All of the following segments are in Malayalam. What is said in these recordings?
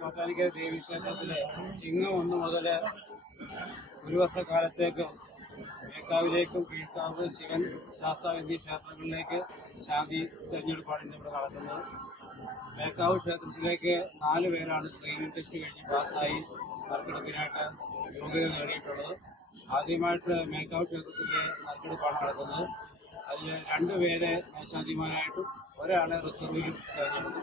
ചോറ്റാനിക്കര ദേവീക്ഷേത്രത്തിലെ ചിങ്ങം 1 മുതൽ ഒരു വർഷക്കാലത്തേക്ക് മേക്കാവിലേക്കും കീഴ്ക്കാവ് ശിവൻ ശാസ്താവ് എന്നീ ക്ഷേത്രങ്ങളിലേക്ക് ശാന്തി തെരഞ്ഞെടുപ്പാണ് ഇന്നിവിടെ നടക്കുന്നത്. മേക്കാവ് ക്ഷേത്രത്തിലേക്ക് 4 പേരാണ് സ്ക്രീനിംഗ് ടെസ്റ്റ് കഴിഞ്ഞ് പാസ്സായി നറുക്കെടുപ്പിനായിട്ട് യോഗ്യത നേടിയിട്ടുള്ളത്. ആദ്യമായിട്ട് മേക്കാവ് ക്ഷേത്രത്തിലെ നറുക്കെടുപ്പാണ് നടക്കുന്നത്. അതിൽ 2 പേരെ മേശാന്തിമാരായിട്ടും ഒരാളെ റിസർവിലും തെരഞ്ഞെടുത്തു.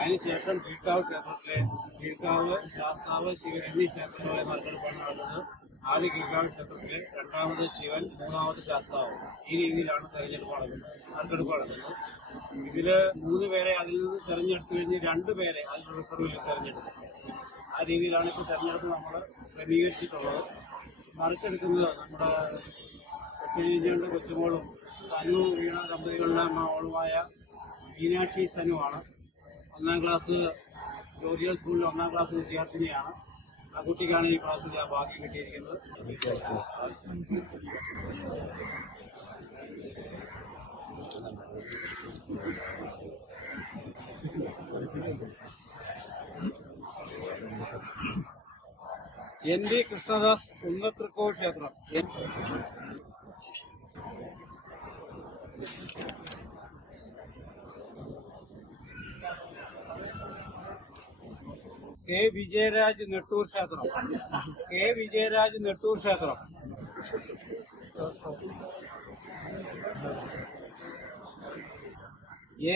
അതിനുശേഷം കീഴ്ക്കാവ് ക്ഷേത്രത്തിലെ കീഴ്ക്കാവ് ശാസ്താവ് ശിവൻ എന്നീ ക്ഷേത്രങ്ങളിലെ നറുക്കെടുപ്പാണ് നടന്നത്. ആദ്യ കീഴ്ക്കാവ് ക്ഷേത്രത്തിലെ, രണ്ടാമത് ശിവൻ, മൂന്നാമത് ശാസ്താവ്. ഈ രീതിയിലാണ് നറുക്കെടുപ്പ് നടക്കുന്നത്. ഇതില് 3 പേരെ അതിൽ നിന്ന് തെരഞ്ഞെടുത്തു കഴിഞ്ഞ് 2 പേരെ അതിൽ റിസർവിൽ തെരഞ്ഞെടുത്തു. ആ രീതിയിലാണ് ഇപ്പോൾ തെരഞ്ഞെടുപ്പ് നമ്മൾ ക്രമീകരിച്ചിട്ടുള്ളത്. നറുക്കെടുക്കുന്നത് നമ്മുടെ കൊച്ചിനിഞ്ചണ്ട് കൊച്ചുമോളും സനു വീണ ദമ്പതികളുടെ മകളുമായ മീനാക്ഷി സനുവാണ്. 1ാം ക്ലാസ് ജോർജിയൽ സ്കൂളിലെ 1ാം ക്ലാസ് വിദ്യാർത്ഥിനിയാണ്. ആ കുട്ടിക്കാണ് ഈ ക്ലാസ്സിൽ ആ ഭാഗ്യം കിട്ടിയിരിക്കുന്നത്. ND കൃഷ്ണദാസ്, കുന്നത്തൃക്കോവ് ക്ഷേത്രം. K. വിജയരാജ്, നെട്ടൂർ ക്ഷേത്രം. K. വിജയരാജ്, നെട്ടൂർ ക്ഷേത്രം.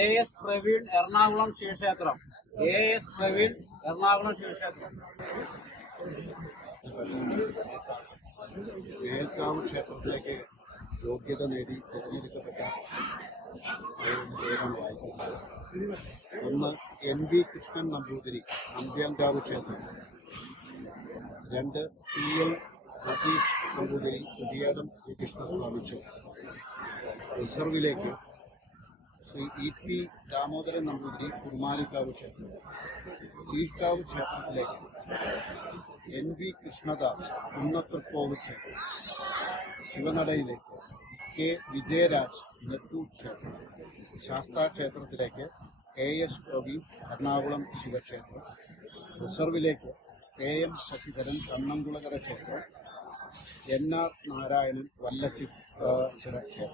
AS പ്രവീൺ, എറണാകുളം ശിവക്ഷേത്രം. AS പ്രവീൺ, എറണാകുളം ശിവക്ഷേത്രം. മേൽക്കാവ് ക്ഷേത്രത്തിലേക്ക് യോഗ്യത നേടി തിരഞ്ഞെടുക്കപ്പെട്ട പേരാണ് വായിക്കുന്നത്. 1 NV കൃഷ്ണൻ നമ്പൂതിരി, നമ്പ്യാങ്കാവ് ക്ഷേത്രം. 2 CL സതീഷ് നമ്പൂതിരി, കുടിയാടം ശ്രീകൃഷ്ണസ്വാമി ക്ഷേത്രം. റിസർവിലേക്ക് ശ്രീ EP ദാമോദരൻ നമ്പൂതിരി, കുർമാലിക്കാവ് ക്ഷേത്രം. കീഴ്ക്കാവ് ക്ഷേത്രത്തിലേക്ക് NV കൃഷ്ണദാസ്, കുന്നത്തൃക്കോവ് ക്ഷേത്രം. ശിവനടയിലേക്ക് K. വിജയരാജ്, നെട്ടൂർ ക്ഷേത്രം. ശാസ്താ ക്ഷേത്രത്തിലേക്ക് AS പ്രവീൺ, എറണാകുളം ശിവക്ഷേത്രം. റിസർവിലേക്ക് AM ശശിധരൻ, കണ്ണംകുളകര ക്ഷേത്രം. NR നാരായണൻ, വല്ലച്ചിറ ക്ഷേത്രം.